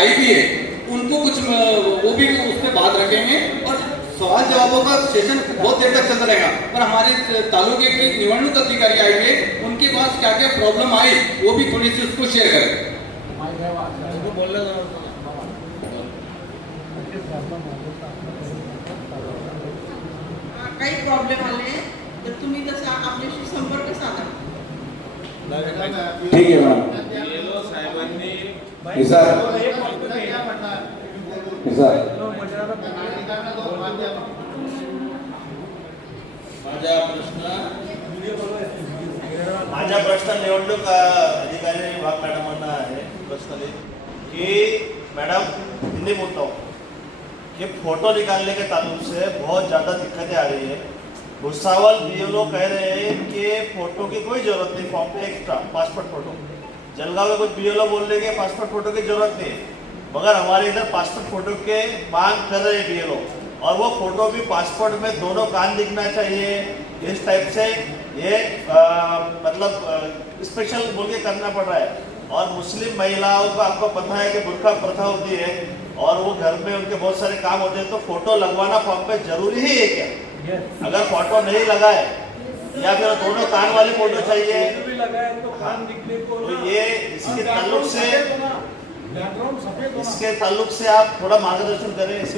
आई भी है, उनको कुछ वो भी उस पर बात रखेंगे और सवाल जवाबों का सेशन बहुत देर तक चलता रहेगा। पर हमारे तालुके के निवडणूक अधिकारी आए हुए, उनके पास क्या क्या प्रॉब्लम आई वो भी थोड़ी सी उसको शेयर करें। काही प्रॉब्लेम आले तर तुम्ही तसा आपल्याशी संपर्क साधा। ठीक है मैम। साहेबांनी माझा प्रश्न निवडणूक अधिकारी विभाग मॅडमांना आहे पर्सनली कि मैडम हिंदी बोलता हूँ कि फोटो निकालने के ताल्लुक से बहुत ज़्यादा दिक्कतें आ रही है। भुसावल बीएलओ कह रहे हैं कि फोटो की कोई ज़रूरत नहीं, फॉर्म पे एक्स्ट्रा पासपोर्ट फोटो। जलगांव में कुछ बीएलओ बोल रहे हैं पासपोर्ट फोटो की जरूरत नहीं है, मगर हमारे इधर पासपोर्ट फोटो के मांग कर रहे हैं बीएलओ, और वो फोटो भी पासपोर्ट में दोनों कान दिखना चाहिए। इस टाइप से ये मतलब स्पेशल बोल के करना पड़ रहा है। और मुस्लिम महिलाओं को आपको पता है कि बुर्का प्रथा होती है और वो घर में उनके बहुत सारे काम होते हैं, तो फोटो लगवाना फॉर्म पे जरूरी ही है क्या? अगर फोटो नहीं लगाए या फिर दोनों कान वाली फोटो चाहिए तो ये इसके ताल्लुक से आप थोड़ा मार्गदर्शन करें इस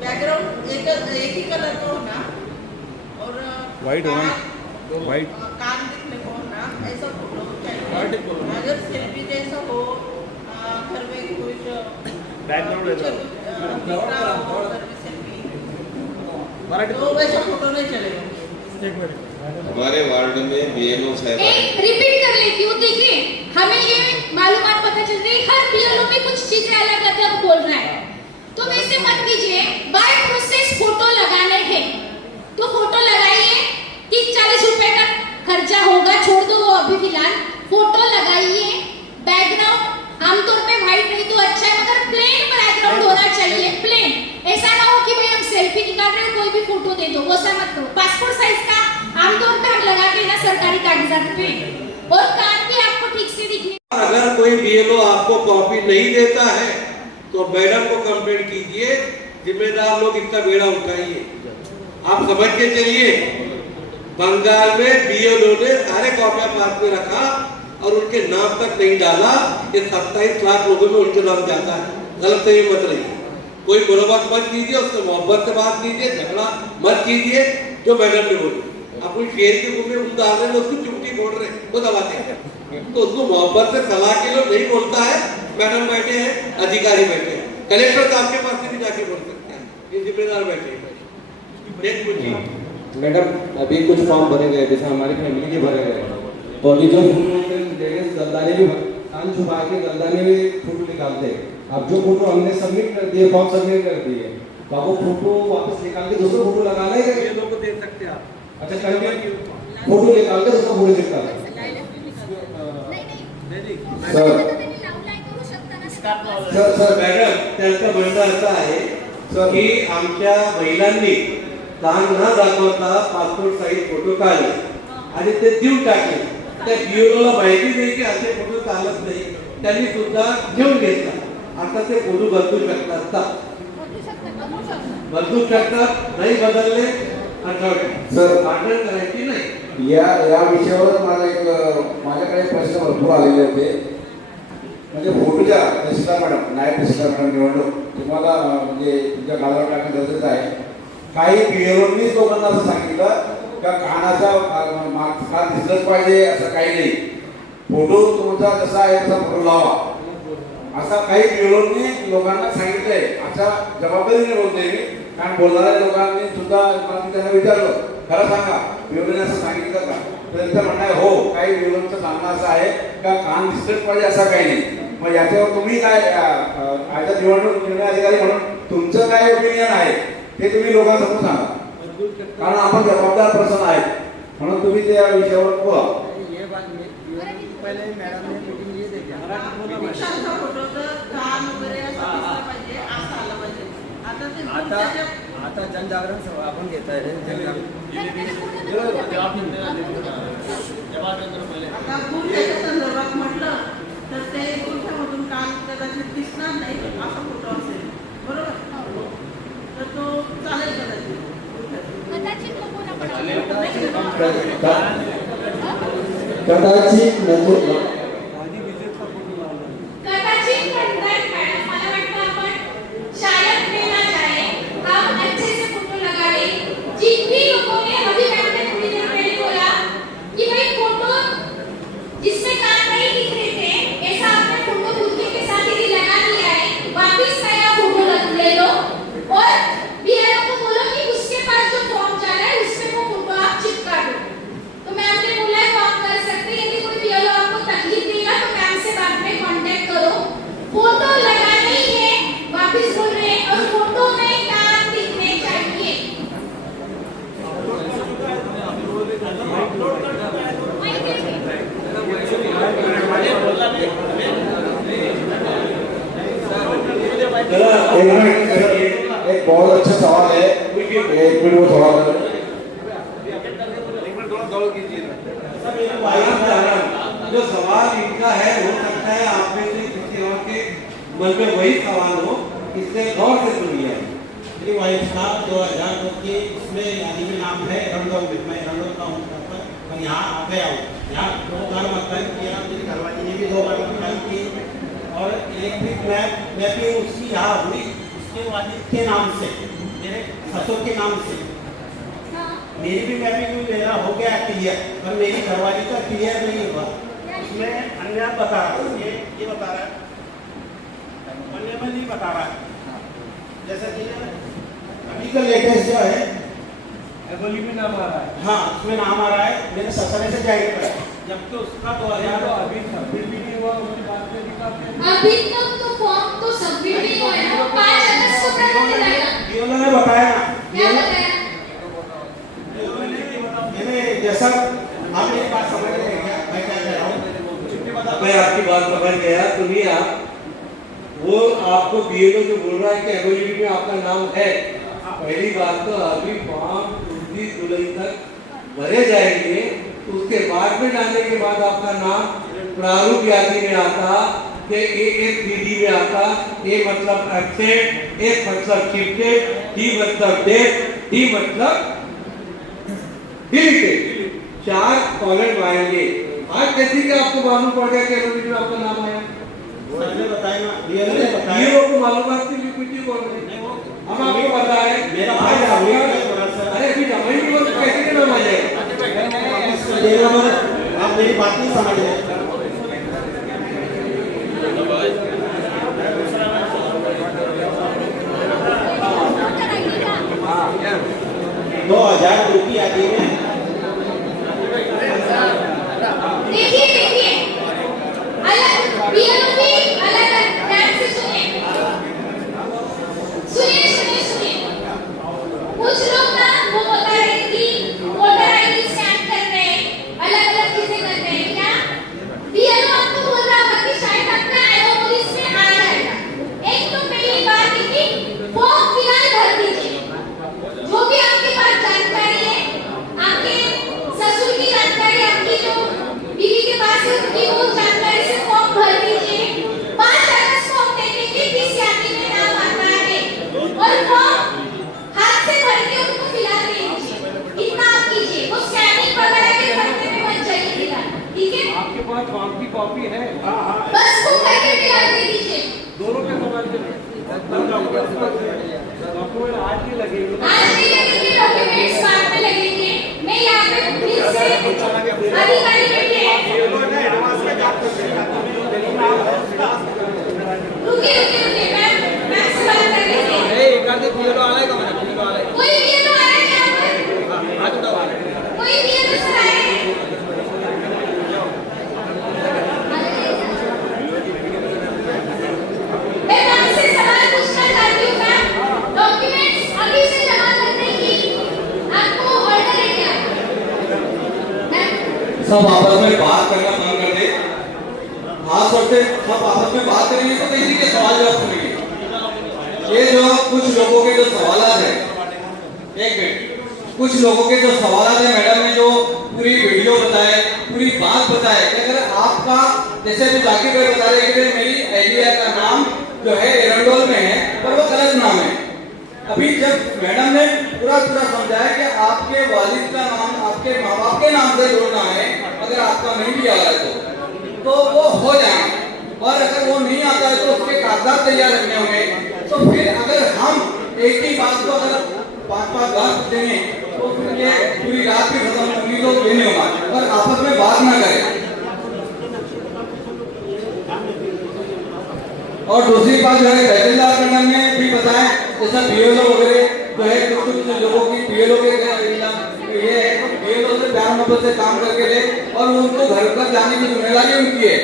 बैकग्राउंड एक ही कलर का होना और व्हाइट होना, व्हाइट कान दिखने को होना, ऐसा फोटो चाहिए। अगर सेल्फी जैसा हो, घर में कुछ बैकग्राउंड तो वैसा फोटो नहीं चलेगा। हमारे वार्ड में बीएलओ साहब रिपीट कर लेती हूँ। देखिए, हमें ये मालूमात पता चल रही है हर बीएलओ में कुछ चीजें अलग अलग बोल रहा है, तो वैसे मत कीजिए। बाय प्रोसेस फोटो लगाने हैं तो फोटो लगाइए, 30-40 रुपए का खर्चा होगा, छोड़ दो वो अभी फिलहाल। फोटो लगाइए, बैकग्राउंड आमतौर पे व्हाइट नहीं तो अच्छा है, मगर प्लेन बैकग्राउंड होना चाहिए, प्लेन। ऐसा ना हो कि भाई हम सेल्फी निकाल रहे हो कोई भी फोटो दे दो, वैसा मत करो। पासपोर्ट साइज का आमतौर पे हम लगाते हैं ना सरकारी कागजात पे, और कान भी आपको ठीक से दिखने। अगर कोई बीएलओ आपको कॉपी नहीं देता है तो मैडम को कंप्लेंट कीजिए, जिम्मेदार लोग इसका बेड़ा उठाइए। आप समझ के चलिए, बंगाल में बीएलओ ने सारे कॉपियां पास में रखा और उनके नाम तक नहीं डाला। ये 27 लाख लोगों में उनके नाम जाता है। गलत नहीं मत रहिए, कोई मुरब्बत मत कीजिए, उससे मोहब्बत से बात कीजिए, झगड़ा मत कीजिए। जो मैडम ने बोली, आप कोई शेर के मुंह में उन डाल रहे हैं, उसको चुटकी फोड़ रहे हैं, वो दबाते हैं, तो उसको मोहब्बत से सलाह के लिए नहीं बोलता है। मैडम बैठे हैं, अधिकारी बैठे हैं, कलेक्टर साहब के पास भी जाके बोल सकते हैं, ये जिम्मेदार बैठे हैं। मैडम अभी कुछ फॉर्म भरे गए, जैसे हमारी फैमिली के भरे गए, और ये जो गलदाने भी कान छुपा के गलदाने में फोटो निकालते हैं। अब जो फोटो हमने सबमिट कर दिए, फॉर्म सबमिट कर दिए, तो आपको फोटो वापस निकाल के दूसरा फोटो लगाना है, ये लोगों को दे सकते हैं आप। अच्छा, करके फोटो निकाल के दूसरा फोटो चिपका है। सर मॅडम, त्यांचं म्हणणं असं आहे की आमच्या महिलांनी कान न दाखवता पासपोर्ट साईज फोटो काढले आणि ते देऊन टाकले। त्या बीएलओला माहिती नाही की असे फोटो चालत नाही, त्यांनी सुद्धा घेऊन घेतला। आता ते फोटो बदलू शकतात का? बदलू शकतात, नाही बदलले सर ऑर्डर करायची नाही। या विषयावर माझ्याकडे प्रश्न भरपूर आलेले होते। म्हणजे फोटोच्या तहसीलदार मॅडम, नायब तहसीलदार मॅडम निवडणूक तुम्हाला म्हणजे तुमच्या कानावर टाकणं गरजेचं आहे। काही बीएलओनी लोकांना असं सांगितलं का कानाचा कान दिसलंच पाहिजे असं काही नाही, फोटो तुमचा जसा आहे तसा फोटो लावा, असा काही बीएलओनी लोकांना सांगितलंय। अशा जबाबदारीने बोलतोय मी, कारण बोलणाऱ्या लोकांनी सुद्धा त्यांना विचारलं खरं सांगा बीएलओने असं सांगितलं का? तर त्यांचं म्हणणं आहे हो, काही बीएलओचं सांगणं असं आहे का कान दिसलंच पाहिजे असं काही नाही। मग याच्यावर तुम्ही काय आता निवडणूक निर्णय अधिकारी म्हणून तुमचं काय ओपिनियन आहे हे तुम्ही लोकांसमोर सांगा, कारण आपण जबाबदार पर्सन आहे म्हणून तुम्ही त्या विषयावर बोला। पहिले मॅडम ने मीटिंग ये देखा फोटोचं कान वगैरे असं पाहिजे, असं आलं पाहिजे। आता जनजागरण सभा आपण घेत आहे, आता कदाचित नको कदाचित म्हणतायत मॅडम, मला वाटतं आपण शायद में ना जाए, हम अच्छे से फोटो लगा ले। जिन भी लोगों ने अभी मैम ने थोड़ी देर पहले बोला कि भाई फोटो जिसमें काम नहीं दिख रहे थे, ऐसा आपने फोटो बुद्धि के साथ यदि लगा लिया है, वापस नया फोटो ले लो और बीएलओ को बोलो कि उसके पास जो फॉर्म जा रहा है उसमें वो फोटो आप चिपका दो। तो मैम ने बोला है वो आप कर सकते हैं। यदि कोई बीएलओ आपको तकलीफ देगा तो मैम से बाद में कांटेक्ट करो। फोटो लगाना ही है, वापस बोल रहे हैं, और फोटो में काम दिखने चाहिए। एक बहुत अच्छा सवाल है, एक मिनट वो सवाल है। जो सवाल इनका है, हो सकता है आप में से किसी और के मन में वही सवाल हो, इससे गौर से सुनिए। मेरी वाइफ का 2002 के इसमें यानी में नाम है एरंडोल में, मैं एरंडोल का हूँ और यहाँ आ गया हूँ। यहाँ 2 बार मतदान किया, मेरी घरवाली ने भी 2 बार मतदान की और इलेक्ट्रिक मैप भी उसकी यहाँ हुई, उसके वालिद के नाम से, मेरे ससुर के नाम से। मेरी भी मैपिंग मेरा हो गया क्लियर, पर मेरी घरवाली का क्लियर नहीं हुआ। उसमें अन्य बता रहा है, ये बता रहा है, अन्य में नहीं बता रहा है। जैसे कि अभी का लेटेस्ट जो है एबोली में नाम आ रहा है। हाँ, उसमें नाम आ रहा है, मेरे ससुर से ज्वाइन करा, जबकि उसका 2000 अभी सबमिट भी नहीं हुआ, उसकी बात में दिखाते हैं। अभी तक तो फॉर्म तो सबमिट नहीं हुआ है ना, 5 अगस्त को प्रकट दिलाएगा। बीएलओ ने बताया ना, क्या बताया? मैंने जैसा आप मेरी बात समझ रहे हैं क्या, मैं क्या कह रहा हूँ? मैं आपकी बात समझ गया। सुनिए आप, वो आपको बीएलओ जो बोल रहा है कि एबोलिटी में आपका नाम है, पहली बात तो अभी फॉर्म 19 जुलाई तक भरे जाएंगे, उसके बाद में जाने के बाद आपका नाम प्रारूप यादी में आता, कि ASPD में आता। A मतलब एब्सेंट, S मतलब शिफ्टेड, D मतलब डेथ, D मतलब डिलीटेड, 4 कॉलम आएंगे। आज कैसे कि आपको मालूम पड़ गया कि एबोलिटी में आपका नाम आया? मैंने बताया ना, बीएलओ ने बताया। ये लोग को मालूमात की लिक्विडिटी बोल रहे हैं। हम आपको पता है मेरा भाई अरे अभी जमाई की बोल कैसे के नाम आ जाएगा? आप मेरी बात नहीं समझ रहे। दो 2002 की यादी में देखिए अलग बीएलओ भी अलग ध्यान से सुनिए। कुछ लोग ना वो बता रहे कि वोटर आईडी स्कैन कर रहे हैं, अलग-अलग चीजें कर रहे हैं। क्या बीएलओ आपको बोल रहा होगा कि शायद आपका आईओ पुलिस में आ जाएगा। एक तो पहली बात है कि फॉर्म फिलहाल भर दीजिए, जो भी आपके पास जानकारी है, आपके ससुर की जानकारी, आपकी जो बीवी के पास है उनकी वो जानकारी से फॉर्म भर दीजिए। 5 अगस्त को हम देखेंगे किस यादी में नाम आता है और फॉर्म हाथ से भर के उनको फिलहाल दे दीजिए। इतना आप कीजिए, वो स्कैनिंग वगैरह के करने में मत जाइए फिलहाल, ठीक है? आपके पास फॉर्म की कॉपी है? बस वो करके फिलहाल दे दीजिए। दोनों के समझ डॉक्यूमेंट आज ही लगेंगे। आज नहीं लगेंगे, डॉक्यूमेंट्स बाद में लगेंगे। मैं यहाँ पे पुलिस से अधिकारी बैठे हैं। रुकिए मैं से बात कर लेते हैं। कोई बीएलओ आ रहा है यहाँ पर? कोई बीएलओ सर आए हैं? मैं आपसे सवाल पूछना चाहती हूँ मैम, डॉक्यूमेंट्स अभी से जमा करने की आपको ऑर्डर है क्या? सब आपस में बात करना बंद कर दे। खास तौर से सब आपस में बात करेंगे तो किसी के सवाल जवाब सुनेंगे। ये जो कुछ लोगों के जो सवाल है, एक मिनट, कुछ लोगों के जो सवाल है, मैडम ने जो पूरी वीडियो बताए, पूरी बात बताए कि अगर आपका जैसे भी जाकिर भाई बता रहे कि मेरी एलिया का नाम जो है एरंडोल में है, पर वो गलत नाम है। अभी जब मैडम ने पूरा समझाया कि आपके वालिद का नाम, आपके उसके माँ बाप के नाम से जोड़ना है, अगर आपका नहीं भी आ रहा है तो वो हो जाए। और अगर वो नहीं आता है तो उसके कागजात तैयार रखने होंगे। तो फिर अगर हम एक ही बात को अगर 5-5 बार पूछेंगे तो फिर ये पूरी रात भी खत्म होगी तो ये नहीं होगा। और आपस में बात ना करें। और दूसरी बात जो है तहसीलदार करने में भी बताएं, जैसा बीएलओ वगैरह जो है कुछ लोगों की बीएलओ के ये है तो बीएलओ से प्यार मोहब्बत से काम करके ले और उनको घर पर जाने की जिम्मेदारी उनकी है।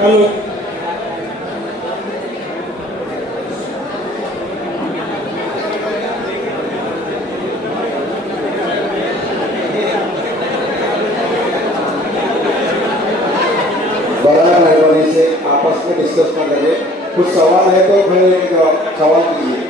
हेलो, बड़ा मेहरबानी से आपस में डिस्कस ना करें। कुछ सवाल है तो फिर एक सवाल कीजिए।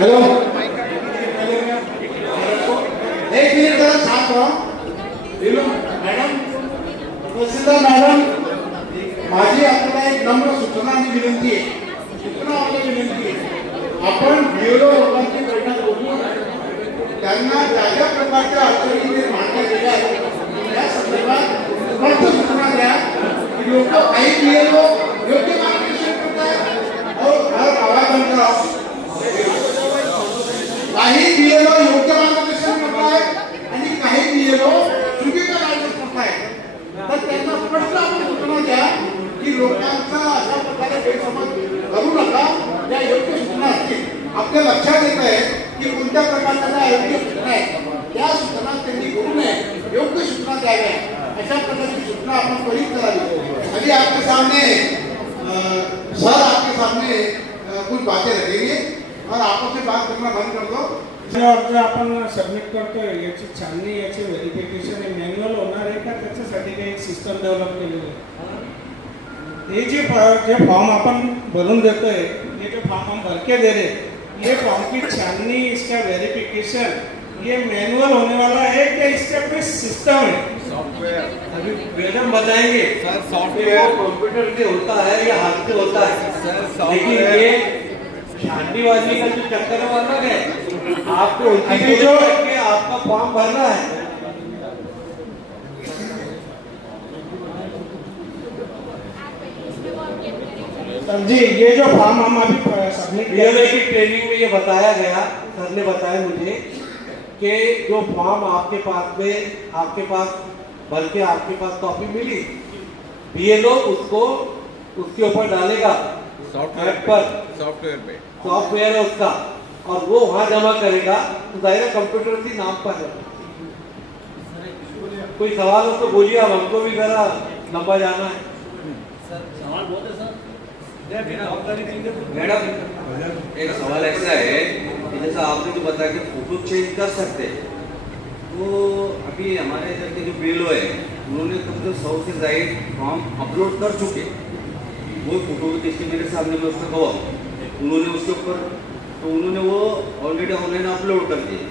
हेलो, एक मिनिट जरा शांत रहो। मॅडम, तहसीलदार मॅडम, माझी आपल्याला एक नम्र सूचना आणि विनंती आहे। आपण बीएलओ लोकांची बैठक बोलून त्यांना ज्या ज्या प्रकारच्या अडचणी ते मांडल्या गेल्या आहेत त्या संदर्भात स्पष्ट सूचना द्या की लोक काही बीएलओ योग्य मार्गदर्शन करतात और हर आवाज करावं। काही बीएलओ योग्य मार्गदर्शन करतायत आणि काही बीएलओ चुकीचं मार्गदर्शन करतायत। तर त्यांना स्पष्ट आपण सूचना द्या की लोकांचा अशा प्रकारे गैरसमज करू नका, त्या योग्य सूचना असतील। आपल्या लक्षात येत आहे की कोणत्या प्रकारच्या अयोग्य सूचना आहेत, त्या सूचना त्यांनी करू नये, योग्य सूचना द्याव्या। अशा प्रकारची सूचना आपण त्वरित करावी। अभी आपके सामने सर आपके सामने कुछ बातें रखेंगे और आपस में बात करना बंद कर दो। जे अर्ज आपण सबमिट करतोय याची छाननी, याची व्हेरिफिकेशन मॅन्युअल होणार आहे का त्याच्यासाठी काही सिस्टम डेव्हलप केलेली आहे? ये जे फॉर्म अपन भरून देते हैं, ये जो फॉर्म हम भर के दे रहे हैं, ये फॉर्म की छाननी, इसका वेरिफिकेशन ये मैनुअल होने वाला है क्या इसका कोई सिस्टम है? अभी मैडम बताएंगे। सर सॉफ्टवेयर कंप्यूटर से होता है या हाथ से होता है? लेकिन ये छाननी वाली का जो चक्कर है वो अलग है। आपको अभी जो आपका फॉर्म भरना है। जी, ये जो फॉर्म हम अभी सबमिट बीएलओ की ट्रेनिंग में ये बताया गया, सर ने बताया मुझे कि जो फॉर्म आपके पास भर के आपके पास कॉपी मिली, बीएलओ उसको उसके ऊपर डालेगा सॉफ्टवेयर है उसका, और वो वहां जमा करेगा। तो जाहिर कंप्यूटर की नाम पर है। कोई सवाल हो तो बोलिए, अब हमको भी जरा लंबा जाना है। मैडम, एक सवाल ऐसा है कि जैसा आपने तो बताया कि फोटो चेंज कर सकते हैं, तो अभी हमारे इधर के जो बीएलओ है उन्होंने कम से 100 से ज़ायद फॉर्म अपलोड कर चुके। वो फोटो किसके मेरे सामने में उसका गवाह, उन्होंने उसके ऊपर तो उन्होंने वो ऑलरेडी ऑनलाइन अपलोड कर दिए।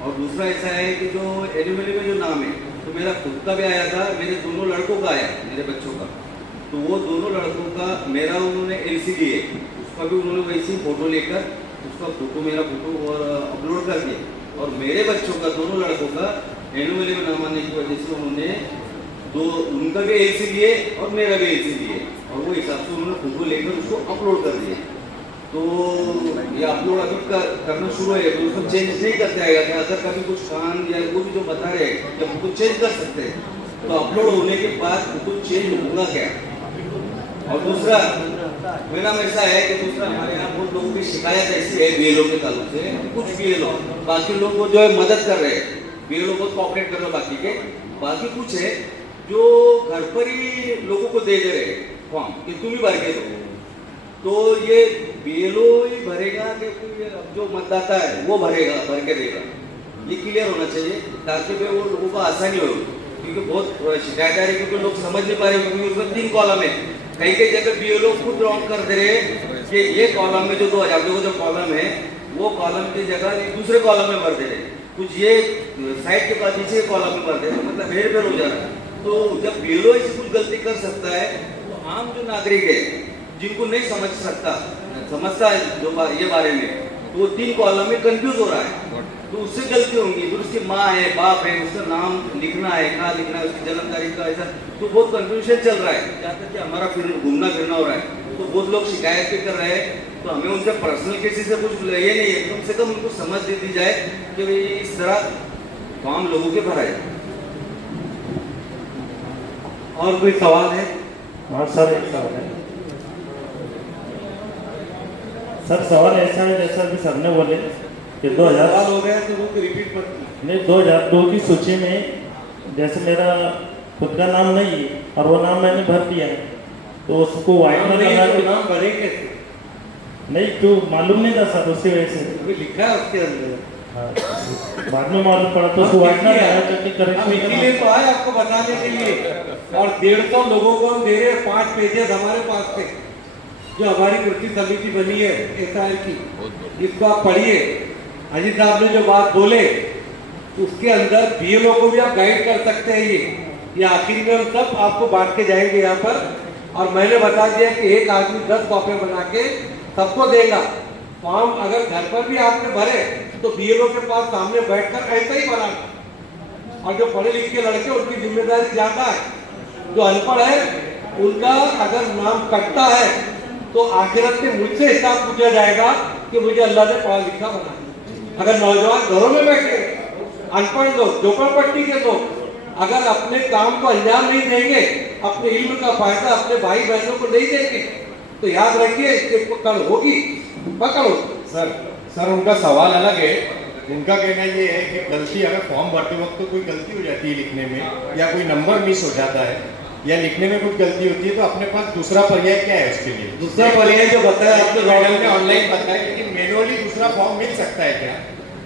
और दूसरा ऐसा है कि जो एनिमली में जो नाम है, तो मेरा खुद का भी आया था, मेरे दोनों लड़कों का आया, मेरे बच्चों का। तो वो दोनों लड़कों का मेरा उन्होंने एलसी लिए, उसका भी उन्होंने वैसे ही फोटो लेकर उसका फोटो मेरा फोटो और अपलोड कर दिया। और मेरे बच्चों का दोनों लड़कों का एनुअली में नाम आने की वजह से उन्होंने उनका भी एलसी लिए और मेरा भी एलसी लिए, और वो हिसाब से उन्होंने फोटो लेकर उसको अपलोड कर दिया। तो ये अपलोड अगर करना शुरू है तो उसको चेंज नहीं करते आएगा क्या? अगर कभी कुछ कान या वो भी जो बता रहे हैं कि फोटो चेंज कर सकते हैं, तो अपलोड होने के बाद फोटो चेंज होगा क्या? और दूसरा मेरा ऐसा है कि दूसरा हमारे यहाँ बहुत लोगों की शिकायत ऐसी है बीएलओ के ताल्लुक से, कुछ बीएलओ बाकी लोग को जो है मदद कर रहे हैं, बीएलओ को कोऑपरेट कर रहे बाकी के, बाकी कुछ है जो घर पर ही लोगों को दे रहे हैं फॉर्म कि तुम ही भर के दो। तो ये बीएलओ ही भरेगा कि कोई अब जो मतदाता है वो भरेगा, भर के देगा? ये क्लियर होना चाहिए ताकि वो लोगों को आसानी हो, क्योंकि बहुत शिकायत आ रही है क्योंकि लोग समझ नहीं पा रहे, क्योंकि उसमें 3 कॉलम है। कई कई जगह बीएलओ खुद रॉन्ग कर दे रहे कि ये कॉलम में जो 2002 का जो कॉलम है वो कॉलम की जगह दूसरे कॉलम में भर दे रहे, कुछ ये साइड के बाद पीछे कॉलम में भर दे रहे, मतलब हेर फेर हो जा रहा है। तो जब बीएलओ ऐसी कुछ गलती कर सकता है तो आम जो नागरिक है जिनको नहीं समझता है जो ये बारे में, तो वो 3 कॉलम में कंफ्यूज हो रहा है, तो उससे गलती होंगी। फिर उसकी माँ है, बाप है, उसका नाम लिखना है, कहाँ लिखना है, उसकी जन्म तारीख का, ऐसा तो बहुत कंफ्यूजन चल रहा है, जहाँ तक कि हमारा फिर घूमना फिरना हो रहा है। तो बहुत लोग शिकायत भी कर रहे हैं, तो हमें उनसे पर्सनल किसी से कुछ ये नहीं है, कम से कम उनको समझ दे दी जाए कि भाई इस तरह काम लोगों के भरा है। और कोई सवाल है? हाँ सर, एक सवाल है सर। सवाल ऐसा है जैसा कि सर ने बोले कि 2000 सवाल हो गया तो वो रिपीट मत कीजिए। नहीं, 2002 की सूची में जैसे मेरा खुद का नाम नहीं है और वो नाम मैंने भर दिया है, तो उसको वाइट में लगा के नाम भरे कैसे? नहीं तो मालूम नहीं था सर, उसकी वजह से। अभी लिखा है उसके अंदर। हाँ, बाद में मालूम पड़ा तो उसको वाइट ना लगा करके हम इसीलिए तो आए आपको बताने के लिए। और 150 लोगों को हम दे रहे हैं 5 पेजेस हमारे पास से, जो हमारी कृति समिति बनी है एसआर की, इसको आप पढ़िए। अजीत साहब ने जो बात बोले उसके अंदर बीएलओ को भी आप गाइड कर सकते हैं। ये आखिर में हम सब आपको बांट के जाएंगे यहाँ पर, और मैंने बता दिया कि एक आदमी 10 कॉपी बना के सबको देगा। फॉर्म अगर घर पर भी आपने भरे तो बीएलओ के पास सामने बैठकर ऐसा ही भरा, और जो पढ़े लिखे लड़के उनकी जिम्मेदारी ज्यादा है, जो अनपढ़ है उनका अगर नाम कटता है तो आखिरत में मुझसे हिसाब पूछा जाएगा कि मुझे अल्लाह ने पढ़ा लिखा बना। अगर नौजवान घरों में बैठे अनपढ़ लोग, झोपड़पट्टी के लोग अगर अपने काम को अंजाम नहीं देंगे, अपने इल्म का फायदा अपने भाई बहनों को नहीं देंगे, तो याद रखिए इसकी पकड़ होगी, पकड़ो। सर उनका सवाल अलग है। उनका कहना ये है कि गलती अगर फॉर्म भरते वक्त तो कोई गलती हो जाती है लिखने में, या कोई नंबर मिस हो जाता है, या लिखने में कुछ गलती होती है, तो अपने पास दूसरा पर्याय क्या है उसके लिए? दूसरा पर्याय जो बताया आपने मैडम ने ऑनलाइन बताया, लेकिन मैनुअली दूसरा फॉर्म मिल सकता है क्या?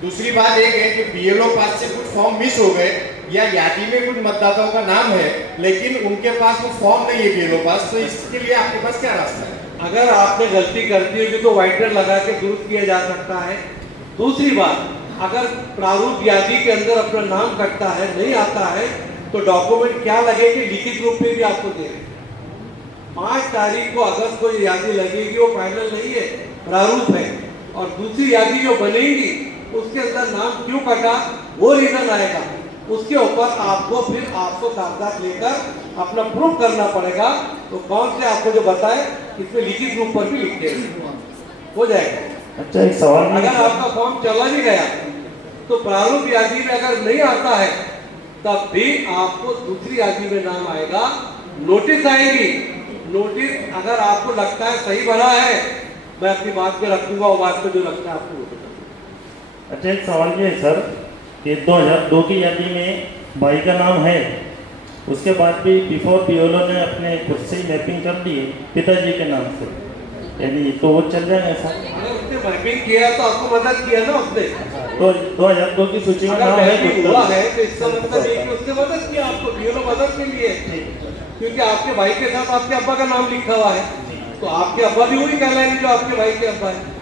दूसरी बात एक है कि बीएलओ पास से कुछ फॉर्म मिस हो गए, या यादी में कुछ मतदाताओं का नाम है लेकिन उनके पास वो फॉर्म नहीं है बीएलओ पास, तो इसके लिए आपके पास क्या रास्ता है? अगर आपने गलती करती होगी तो वाइटर लगा के दुरुस्त किया जा सकता है। दूसरी बात, अगर प्रारूप यादी के अंदर अपना नाम कटता है, नहीं आता है, तो डॉक्यूमेंट क्या लगेगी, लिखित रूप में भी आपको दे रहे। 5 तारीख को अगस्त को यादी लगेगी, वो फाइनल नहीं है, प्रारूप है। और दूसरी यादी जो बनेगी उसके अंदर नाम क्यों कटा वो रीजन आएगा, उसके ऊपर आपको कागजात लेकर अपना प्रूफ करना पड़ेगा। तो कौन से आपको जो बताए इसमें लिखित रूप पर भी लिख दे हो जाएगा। अच्छा, एक सवाल अगर आपका फॉर्म चला नहीं गया तो प्रारूप यादी में अगर नहीं आता है तब भी आपको दूसरी यादी में नाम आएगा, नोटिस आएगी। नोटिस अगर आपको लगता है सही भरा है, मैं अपनी बात पे रखूंगा, वो बात पे जो लगता है आपको। अच्छा, एक सवाल ये है सर कि 2002 की यादी में भाई का नाम है, उसके बाद भी बिफोर बीएलओ ने अपने खुद से ही मैपिंग कर दी है पिताजी के नाम से, यानी तो वो चल जाएगा सर? अगर उसने मैपिंग किया तो आपको मदद किया ना उसने, तो 2002 की सूची में नाम है हुआ है तो इसका मतलब ये कि उसने मदद किया आपको, बीएलओ मदद के लिए, क्योंकि आपके भाई के साथ आपके अब्बा का नाम लिखा हुआ है, तो आपके अब्बा भी वही कहलाएंगे जो आपके भाई के अब्बा है।